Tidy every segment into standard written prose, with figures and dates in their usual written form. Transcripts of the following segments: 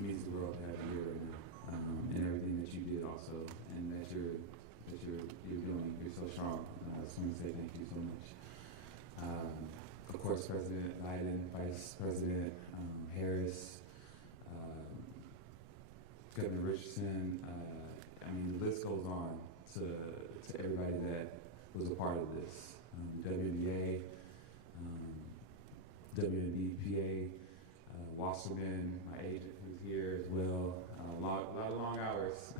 means the world to have you here right now, and everything that you did also, and that you're doing. You're so strong. I just want to say thank you so much. Of course, President Biden, Vice President Harris, Governor Richardson. I mean, the list goes on to everybody that was a part of this. WNBA, WNBPA, Wasserman, my agent who's here as well. A lot of long hours.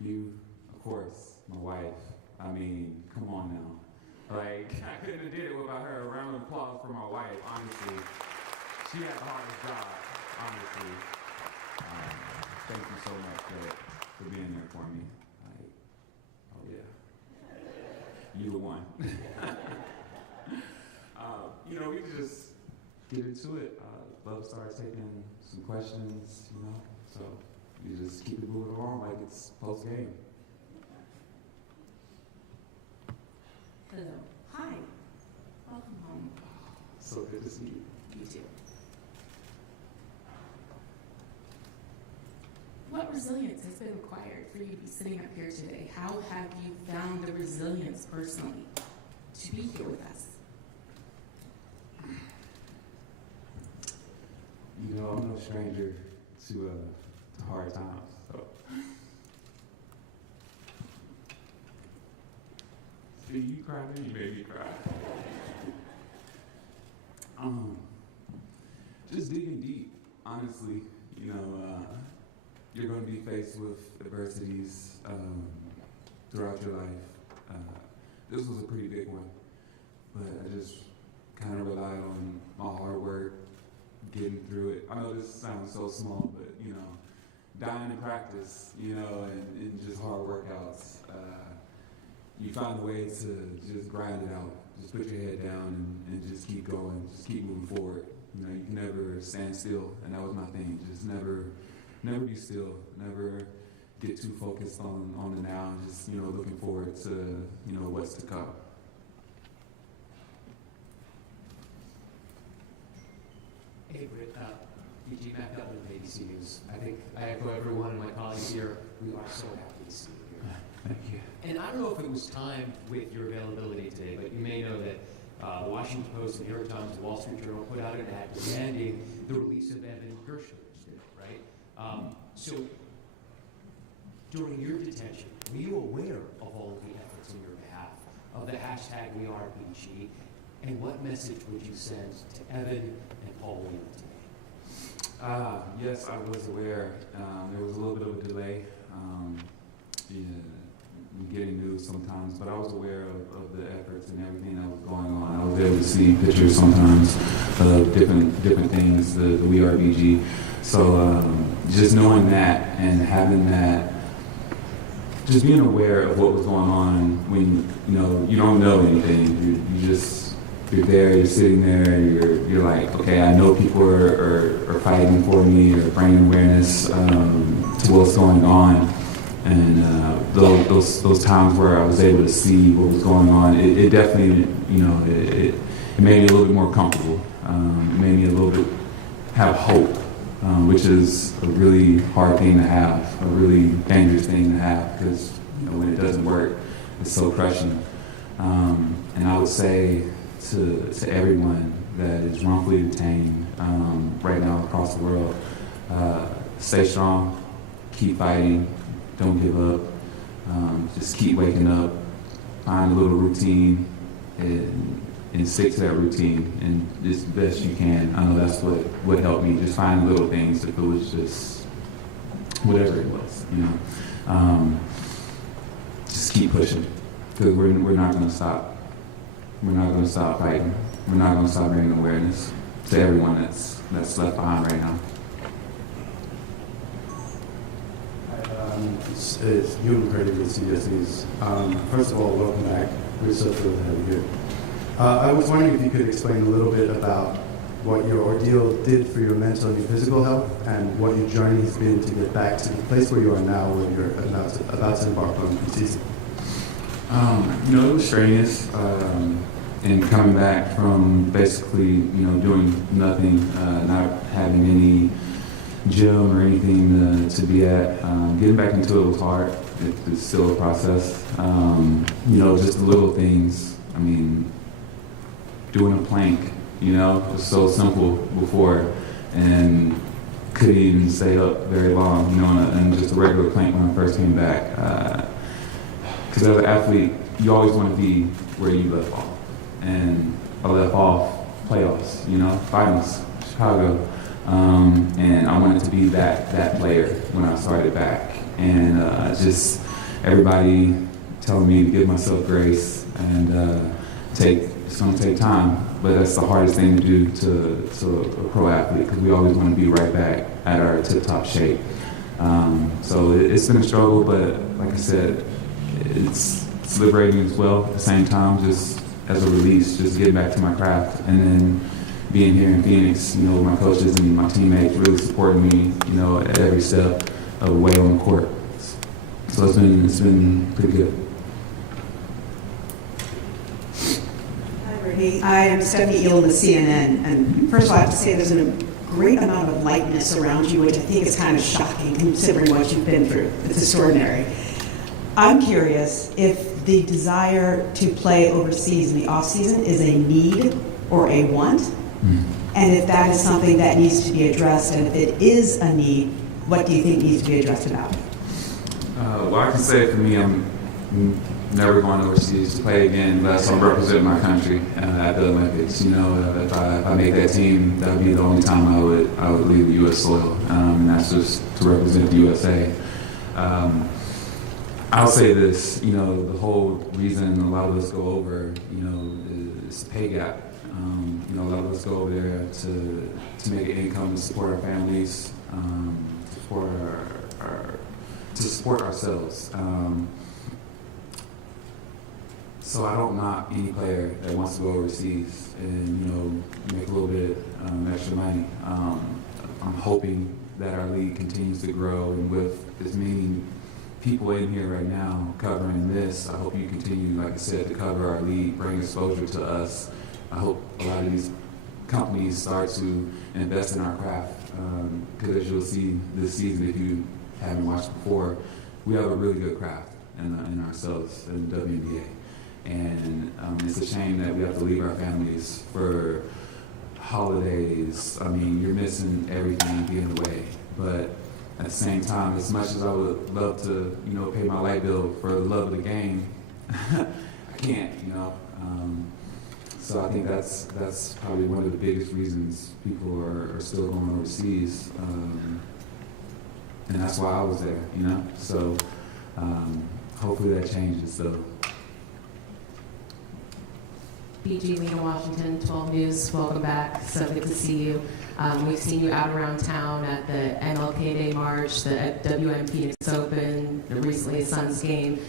You, of course, my wife. I mean, come on now. Like, I couldn't have did it without her. A round of applause for my wife, honestly. She had the hardest job, honestly. Thank you so much for being there for me. Like, oh yeah. You the one. We could just get into it. Love started taking some questions, so you just keep it moving along like it's post-game. Hello. Hi. Welcome home. So good to see you. You too. What resilience has been required for you to be sitting up here today? How have you found the resilience personally to be here with us? I'm no stranger to hard times. So. See, you cry, then you made me cry. Just digging deep, honestly. You're going to be faced with adversities throughout your life. This was a pretty big one, but I just kind of relied on my hard work, getting through it. I know this sounds so small, but dying in practice, and just hard workouts. You find a way to just grind it out. Just put your head down and just keep going. Just keep moving forward. You can never stand still, and that was my thing. Just never be still. Never get too focused on the now. Just looking forward to what's to come. Hey, Britt, E.G. Matt Gutman with ABC News. I think I echo everyone and my colleagues here. We are so happy to see you here. Thank you. And I don't know if it was timed with your availability today, but you may know that the Washington Post, the New York Times, the Wall Street Journal put out an ad demanding the release of Evan Gershwin's today, right? So during your detention, were you aware of all of the efforts on your behalf, of the hashtag WeAreBG, and what message would you send to Evan and Paul William today? Yes, I was aware. There was a little bit of a delay in getting news sometimes, but I was aware of the efforts and everything that was going on. I was able to see pictures sometimes of different things, the WeAreBG. So just knowing that and having that, just being aware of what was going on when you don't know anything. You're there, you're sitting there, you're like, okay, I know people are fighting for me or bringing awareness to what's going on. And those times where I was able to see what was going on, it definitely, it made me a little bit more comfortable. It made me a little bit have hope, which is a really hard thing to have, a really dangerous thing to have, because when it doesn't work, it's so crushing. And I would say to everyone that is wrongfully detained right now across the world, stay strong, keep fighting, don't give up, just keep waking up, find a little routine, and stick to that routine, and just the best you can. I know that's what helped me, just find little things, if it was just whatever it was, just keep pushing, because we're not going to stop. We're not going to stop fighting. We're not going to stop bringing awareness to everyone that's left behind right now. It's Ewan Credit with CBS News. First of all, welcome back. We're so thrilled to have you here. I was wondering if you could explain a little bit about what your ordeal did for your mental and your physical health, and what your journey has been to get back to the place where you are now, where you're about to embark on the season. It was strenuous, and coming back from basically, doing nothing, not having gym or anything to be at. Getting back into it was hard. It's still a process. Just the little things. I mean, doing a plank, it was so simple before, and couldn't even stay up very long, and just a regular plank when I first came back. Because as an athlete, you always want to be where you left off. And I left off playoffs, finals, Chicago. And I wanted to be that player when I started back. And just everybody telling me to give myself grace and it's going to take time. But that's the hardest thing to do to a pro athlete, because we always want to be right back at our tip-top shape. So it's been a struggle, but like I said, it's liberating as well at the same time, just as a release, just getting back to my craft. And then being here in Phoenix, my coaches and my teammates really supporting me, at every step of the way on the court. So it's been pretty good. I am Stephanie Eel with CNN, and first of all, I have to say there's a great amount of lightness around you, which I think is kind of shocking considering what you've been through. It's extraordinary. I'm curious if the desire to play overseas in the off-season is a need or a want, and if that is something that needs to be addressed, and if it is a need, what do you think needs to be addressed about it? Well, I can say for me, I'm never going overseas to play again unless I'm representing my country at the Olympics. If I make that team, that would be the only time I would leave the U.S. soil, and that's just to represent the USA. I'll say this, the whole reason a lot of us go over, is the pay gap. A lot of us go over there to make an income to support our families, to support ourselves. So I don't knock any player that wants to go overseas and make a little bit extra money. I'm hoping that our league continues to grow, and with as many people in here right now covering this, I hope you continue, like I said, to cover our league, bring exposure to us. I hope a lot of these companies start to invest in our craft, because as you'll see this season, if you haven't watched before, we have a really good craft in ourselves in the WNBA. And it's a shame that we have to leave our families for holidays. I mean, you're missing everything being away. But at the same time, as much as I would love to, pay my light bill for the love of the game, I can't, So I think that's probably one of the biggest reasons people are still going overseas. And that's why I was there, So hopefully that changes, though. PG, Lena Washington, 12 News, welcome back. So good to see you. We've seen you out around town at the MLK Day March, the WM Phoenix Open, the recently Suns game.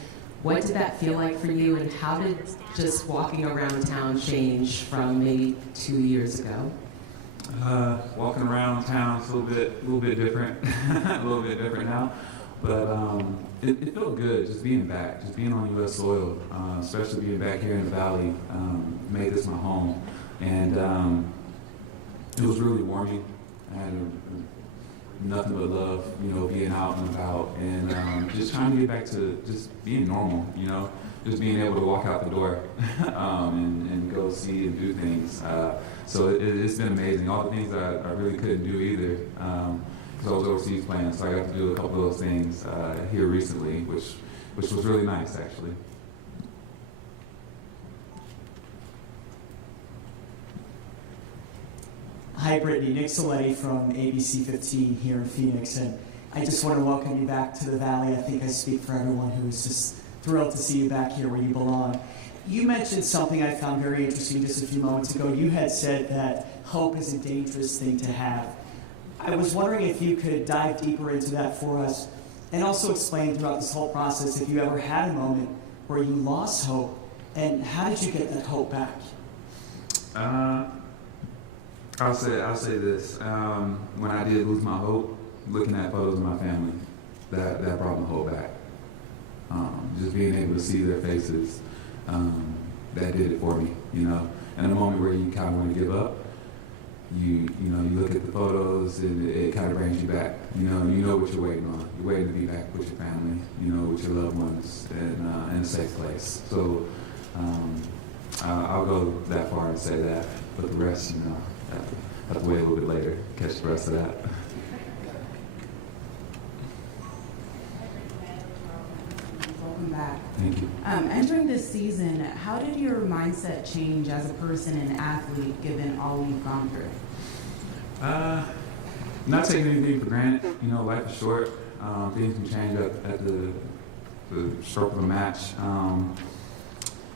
What did that feel like for you, and how did just walking around town change from maybe 2 years ago? Walking around town is a little bit different, a little bit different now. But it felt good just being back, just being on U.S. soil, especially being back here in the Valley, made this my home. And it was really warming. I had nothing but love, being out and about, and just trying to get back to just being normal, just being able to walk out the door and go see and do things. So it's been amazing. All the things that I really couldn't do either. Because I was overseas playing, so I got to do a couple of those things here recently, which was really nice, actually. Hi, Brittney. Nick Soletti from ABC 15 here in Phoenix, and I just want to welcome you back to the Valley. I think I speak for everyone who is just thrilled to see you back here where you belong. You mentioned something I found very interesting just a few moments ago. You had said that hope is a dangerous thing to have. I was wondering if you could dive deeper into that for us, and also explain throughout this whole process if you ever had a moment where you lost hope, and how did you get that hope back? I'll say this. When I did lose my hope, looking at photos of my family, that brought my hope back. Just being able to see their faces, that did it for me, And in a moment where you kind of want to give up, you know, you look at the photos and it kind of brings you back. You know what you're waiting on. You're waiting to be back with your family, you know, with your loved ones, and in a safe place. So I'll go that far and say that. But the rest, you know, I have to wait a little bit later, catch the rest of that. Welcome back. Thank you. Entering this season, how did your mindset change as a person and athlete given all you've gone through? Not taking anything for granted. You know, life is short. Things can change at the stroke of a match.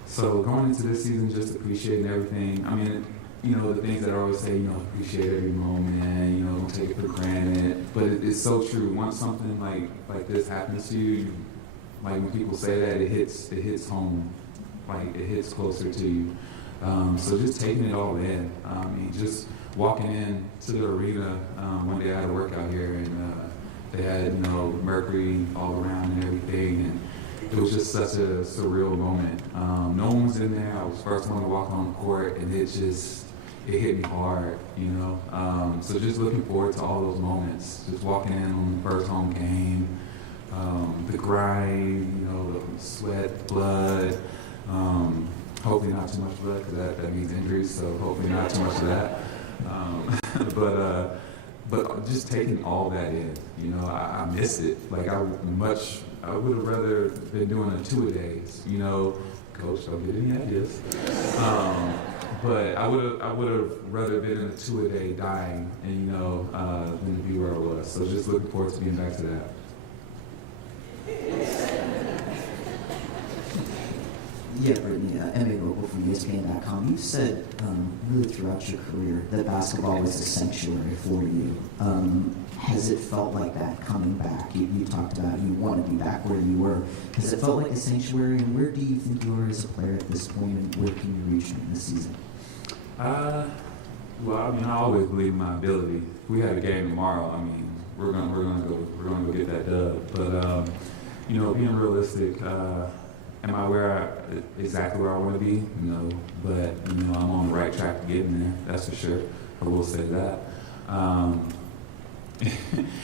So going into this season, just appreciating everything. I mean, you know, the things that I always say, you know, appreciate every moment, you know, don't take it for granted. But it's so true. Once something like this happens to you, like when people say that, it hits home. Like it hits closer to you. So just taking it all in. I mean, just walking in to the arena one day I had a workout here, and they had, you know, Mercury all around and everything, and it was just such a surreal moment. No one was in there. I was the first one to walk on the court, and it hit me hard, you know. So just looking forward to all those moments. Just walking in on the first home game, the grind, you know, the sweat, blood. Hopefully not too much blood, because that means injuries. So hopefully not too much of that. But just taking all that in, you know, I missed it. Like I would have rather been doing a 2-a-days, you know. Coach, don't get any ideas. But I would have rather been in a 2-a-day dying, and you know, than to be where I was. So just looking forward to being back to that. Yeah, Brittney, MA Local from ESPN.com. You've said really throughout your career that basketball was a sanctuary for you. Has it felt like that coming back? You talked about you want to be back where you were. Has it felt like a sanctuary, and where do you think you are as a player at this point, and where can you reach in this season? Well, I mean, I always believe in my ability. If we had a game tomorrow, I mean, we're gonna go get that dub. But you know, being realistic. Am I exactly where I want to be? No, but you know, I'm on the right track to getting there. That's for sure. I will say that.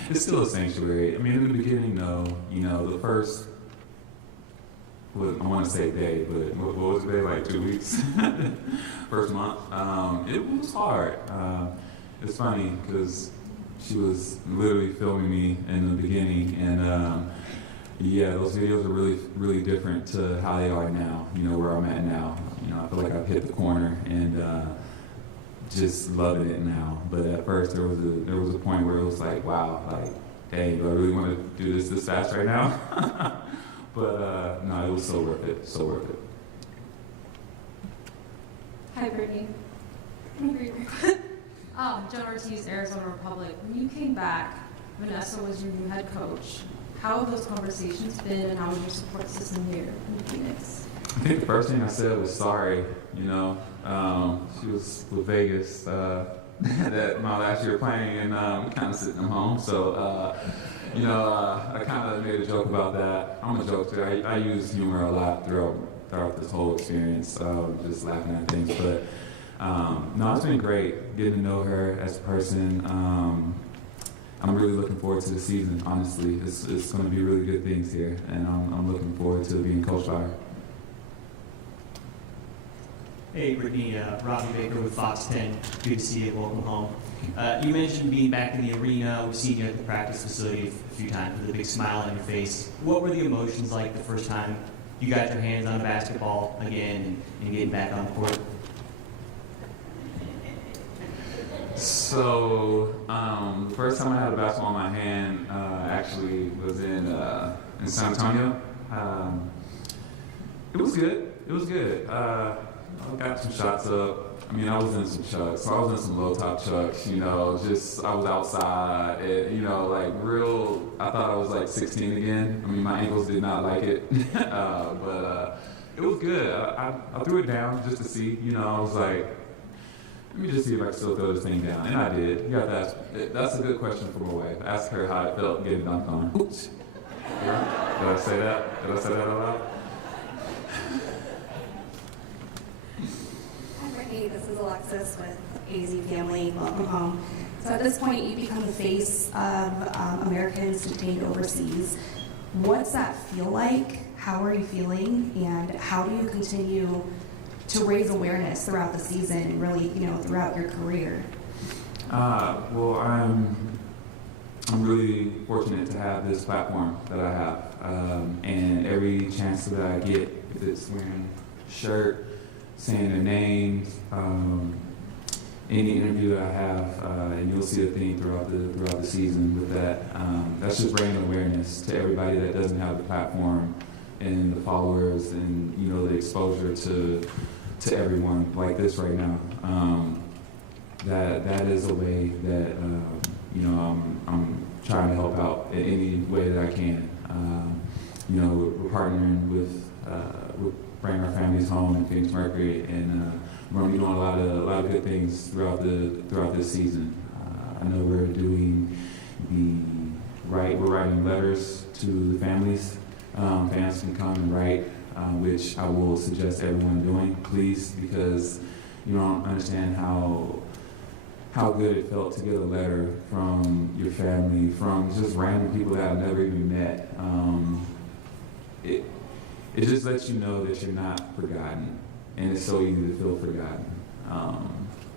It's still a sanctuary. I mean, in the beginning, no. You know, the first, I want to say day, but what was the day? Like 2 weeks, first month. It was hard. It's funny because she was literally filming me in the beginning, and. Yeah, those videos are really, really different to how they are now, you know, where I'm at now. You know, I feel like I've hit the corner and just loving it now. But at first there was a point where it was like, wow, like, hey, do I really want to do this fast right now? But no, it was so worth it, so worth it. Hi, Brittney. Joe Ortiz, Arizona Republic. When you came back, Vanessa was your new head coach. How have those conversations been, and how was your support system here in Phoenix? I think the first thing I said was sorry. You know, she was with Vegas that my last year playing, and we kind of sitting at home. So, you know, I kind of made a joke about that. I'm a jokester. I use humor a lot throughout this whole experience, just laughing at things. But no, it's been great getting to know her as a person. I'm really looking forward to the season, honestly. It's going to be really good things here, and I'm looking forward to being coached by her. Hey, Brittney, Robbie Baker with Fox 10. Good to see you. Welcome home. You mentioned being back in the arena. We've seen you at the practice facility a few times with a big smile on your face. What were the emotions like the first time you got your hands on a basketball again and getting back on the court? So, the first time I had a basketball in my hand actually was in San Antonio. It was good. It was good. I got some shots up. I mean, I was in some chucks. So I was in some low top chucks, you know, just, I was outside, and, you know, like real, I thought I was like 16 again. I mean, my ankles did not like it, but it was good. I threw it down just to see, you know, I was like, let me just see if I can still throw this thing down. And I did. You got to ask. That's a good question for my wife. Ask her how it felt getting dunked on. Oops. Yeah? Did I say that? Did I say that out loud? Hi, Brittney. this is Alexis with AZ Family. Welcome home. So at this point, you become the face of Americans detained overseas. What's that feel like? How are you feeling? And how do you continue to raise awareness throughout the season and really, throughout your career? Well, I'm really fortunate to have this platform that I have, and every chance that I get, if it's wearing a shirt, saying their names, any interview that I have, and you'll see a theme throughout the season with that. That's just bringing awareness to everybody that doesn't have the platform and the followers and the exposure to everyone like this right now. That is a way that I'm trying to help out in any way that I can. We're partnering with bringing our families home in Phoenix Mercury, and we're going to be doing a lot of good things throughout this season. I know we're doing we're writing letters to the families. Fans can come and write, which I will suggest everyone doing, please, because you don't understand how good it felt to get a letter from your family, from just random people that I've never even met. It just lets you know that you're not forgotten, and it's so easy to feel forgotten,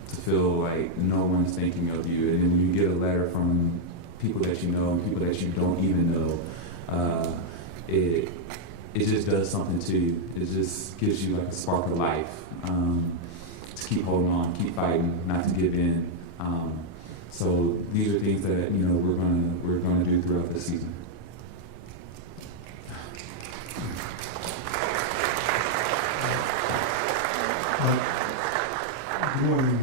to feel like no one's thinking of you. And then when you get a letter from people that you know and people that you don't even know, it just does something to you. It just gives you like a spark of life to keep holding on, keep fighting, not to give in. So these are things that we're gonna do throughout the season. Good morning,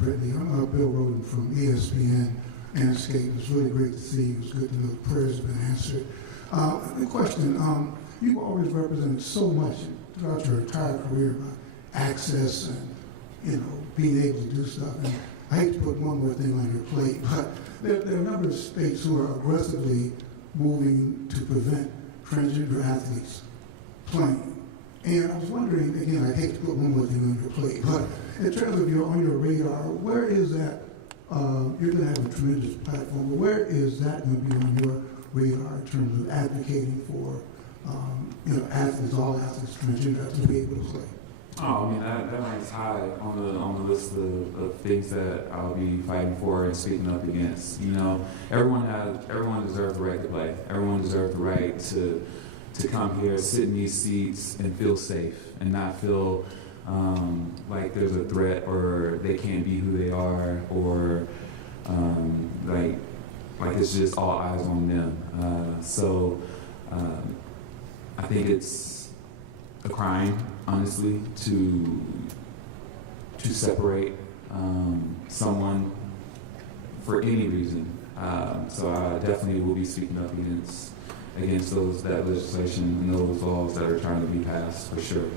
Brittney. I'm Bill Roden from ESPN Landscape. It was really great to see you. It was good to know the prayers have been answered. The question, you've always represented so much throughout your entire career about access and, being able to do stuff. And I hate to put one more thing on your plate, but there are a number of states who are aggressively moving to prevent transgender athletes playing. And I was wondering, again, I hate to put one more thing on your plate, but in terms of on your radar, where is that, you're going to have a tremendous platform, but where is that going to be on your radar in terms of advocating for, athletes, all athletes, transgender athletes to be able to play? Oh, I mean, that ranks high on the list of things that I'll be fighting for and speaking up against. Everyone deserves the right to play. Everyone deserves the right to come here, sit in these seats, and feel safe, and not feel like there's a threat or they can't be who they are, or like it's just all eyes on them. So I think it's a crime, honestly, to separate someone for any reason. So I definitely will be speaking up against that legislation and those laws that are trying to be passed, for sure.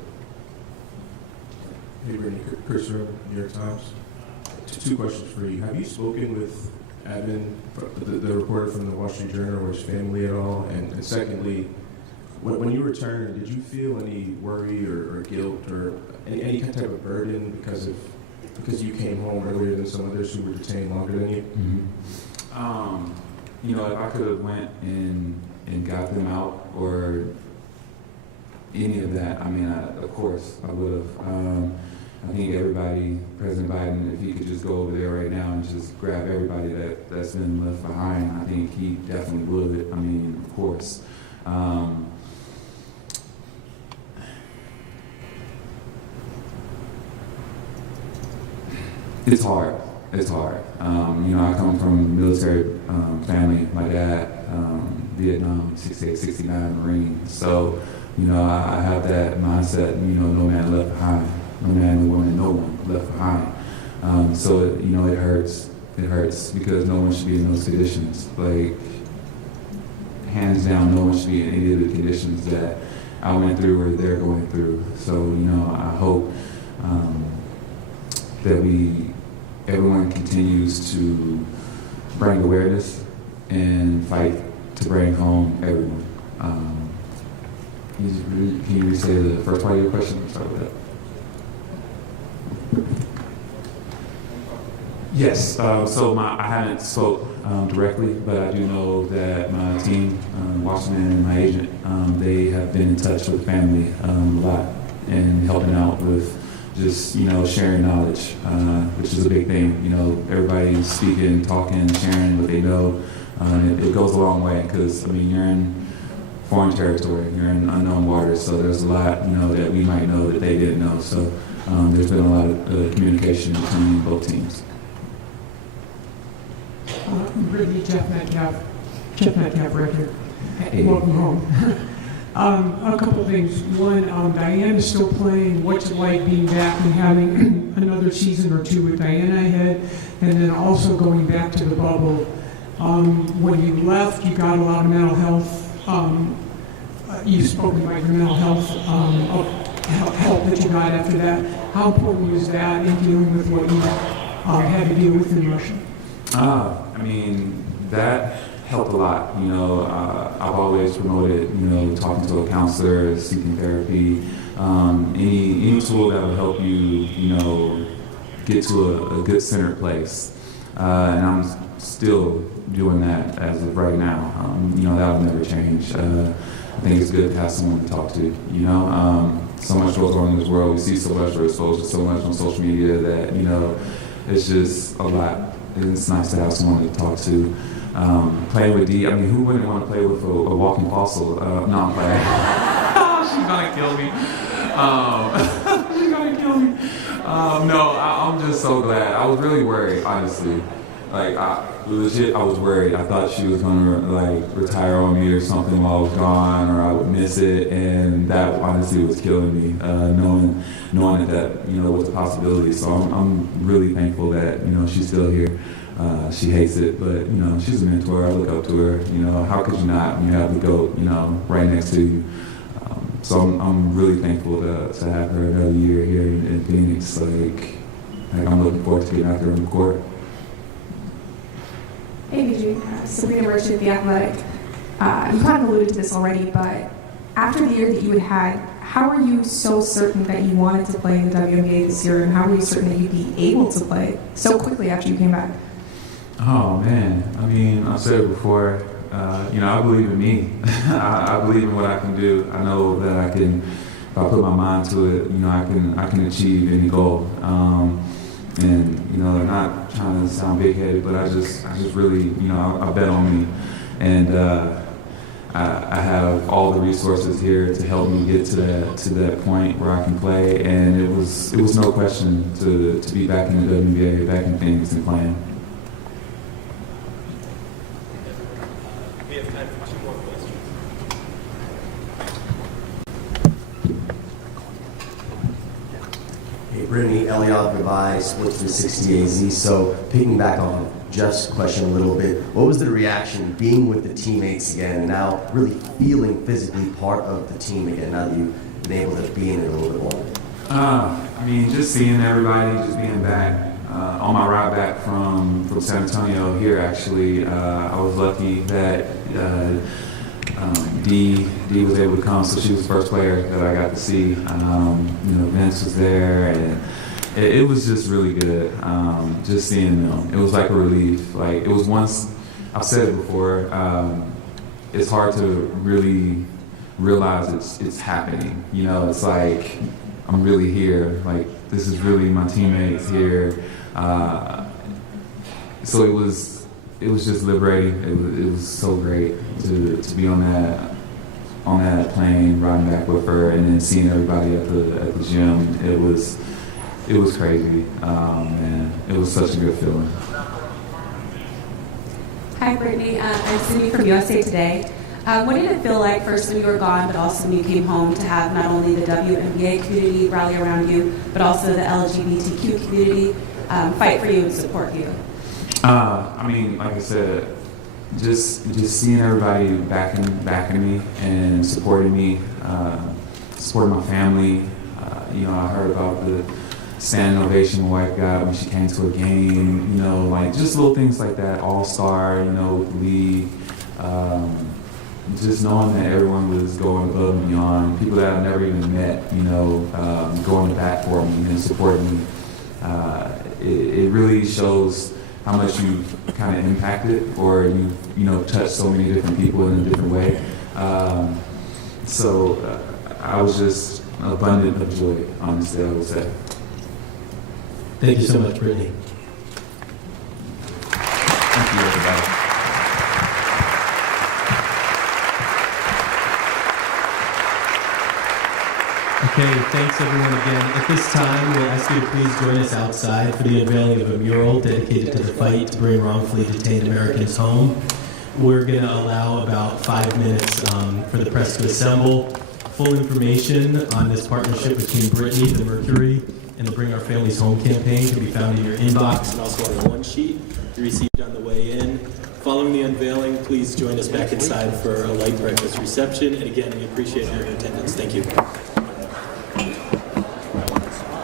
Hey, Brittney, Chris Rowe, New York Times. Two questions for you. Have you spoken with Evan, the reporter from the Wall Street Journal, or his family at all? And secondly, when you returned, did you feel any worry or guilt or any type of burden because you came home earlier than some others who were detained longer than you? Mm-hmm. If I could have went and got them out or any of that, I mean, of course I would have. I think President Biden, if he could just go over there right now and just grab everybody that's been left behind, I think he definitely would. I mean, of course. It's hard. It's hard. I come from a military family. My dad, Vietnam, 68, 69 Marine. So, I have that mindset, no man left behind. No man, no woman, no one left behind. So, it hurts. It hurts because no one should be in those conditions. Like, hands down, no one should be in any of the conditions that I went through or they're going through. So, I hope that everyone continues to bring awareness and fight to bring home everyone. Can you say the first part of your question? Sorry about that. Yes. So I haven't spoke directly, but I do know that my team, Washington and my agent, they have been in touch with the family a lot and helping out with just, sharing knowledge, which is a big thing. Everybody's speaking, talking, sharing what they know. It goes a long way because, you're in foreign territory, you're in unknown waters, so there's a lot, that we might know that they didn't know. So there's been a lot of communication between both teams. Brittney, Jeff Metcalf right here. Hey. Welcome home. A couple things. One, Diana's still playing. What's it like being back and having another season or two with Diana ahead? And then also going back to the bubble. When you left, you got a lot of mental health. You've spoken about your mental health help that you got after that. How important was that in dealing with what you had to deal with in Russia? That helped a lot. I've always promoted, talking to a counselor, seeking therapy, any tool that will help you, get to a good centered place. And I'm still doing that as of right now. That'll never change. I think it's good to have someone to talk to, so much goes on in this world. We see so much, we're exposed to so much on social media that, it's just a lot. It's nice to have someone to talk to. Playing with Dee, who wouldn't want to play with a walking fossil? No, I'm playing. She's gonna kill me. She's gonna kill me. I'm just so glad. I was really worried, honestly. I was worried. I thought she was gonna retire on me or something while I was gone, or I would miss it, and that honestly was killing me. Knowing that was a possibility. So I'm really thankful that she's still here. She hates it, but she's a mentor. I look up to her. How could you not when you have the GOAT, right next to you? So I'm really thankful to have her another year here in Phoenix. I'm looking forward to getting out there on the court. Hey, BG. Sabrina Merchant at The Athletic. You kind of alluded to this already, but after the year that you had, how were you so certain that you wanted to play in the WNBA this year, and how were you certain that you'd be able to play so quickly after you came back? Oh, man. I've said it before. I believe in me. I believe in what I can do. I know that I can, if I put my mind to it, I can achieve any goal. And not trying to sound big-headed, but I just really, I bet on me, and I have all the resources here to help me get to that point where I can play. And it was no question to be back in the WNBA, back in Phoenix and playing. We have time for two more questions. Hey, Brittney, Elliot Gavai, Sports 360 AZ. So, picking back on Jeff's question a little bit, what was the reaction being with the teammates again, and now really feeling physically part of the team again, now that you've been able to be in it a little bit longer? Just seeing everybody, just being back. On my ride back from San Antonio here, actually, I was lucky that Dee was able to come, so she was the first player that I got to see. Vince was there, and it was just really good. Just seeing them, it was like a relief. It was once, I've said it before, it's hard to really realize it's happening. It's like I'm really here. This is really my teammates here. So it was just liberating. It was so great to be on that plane, riding back with her, and then seeing everybody at the gym. It was crazy, man. It was such a good feeling. Hi, Brittney. I'm Cindy from USA Today. What did it feel like, first when you were gone, but also when you came home, to have not only the WNBA community rally around you, but also the LGBTQ community fight for you and support you? Like I said, just seeing everybody backing me and supporting me, supporting my family. I heard about the standing ovation my wife got when she came to a game. Just little things like that. All-star, with the league. Just knowing that everyone was going above and beyond, people that I never even met, going back for me and supporting me. it really shows how much you've kind of impacted, or you've touched so many different people in a different way. So I was just abundant of joy, honestly, I would say. Thank you so much, Brittney. Thank you, everybody. Okay, thanks everyone again. At this time, we'll ask you to please join us outside for the unveiling of a mural dedicated to the fight to bring wrongfully detained Americans home. We're going to allow about 5 minutes for the press to assemble. Full information on this partnership between Brittney, the Mercury, and the Bring Our Families Home campaign can be found in your inbox and also on the one sheet you received on the way in. Following the unveiling, please join us back inside for a light breakfast reception. And again, we appreciate all your attendance. Thank you.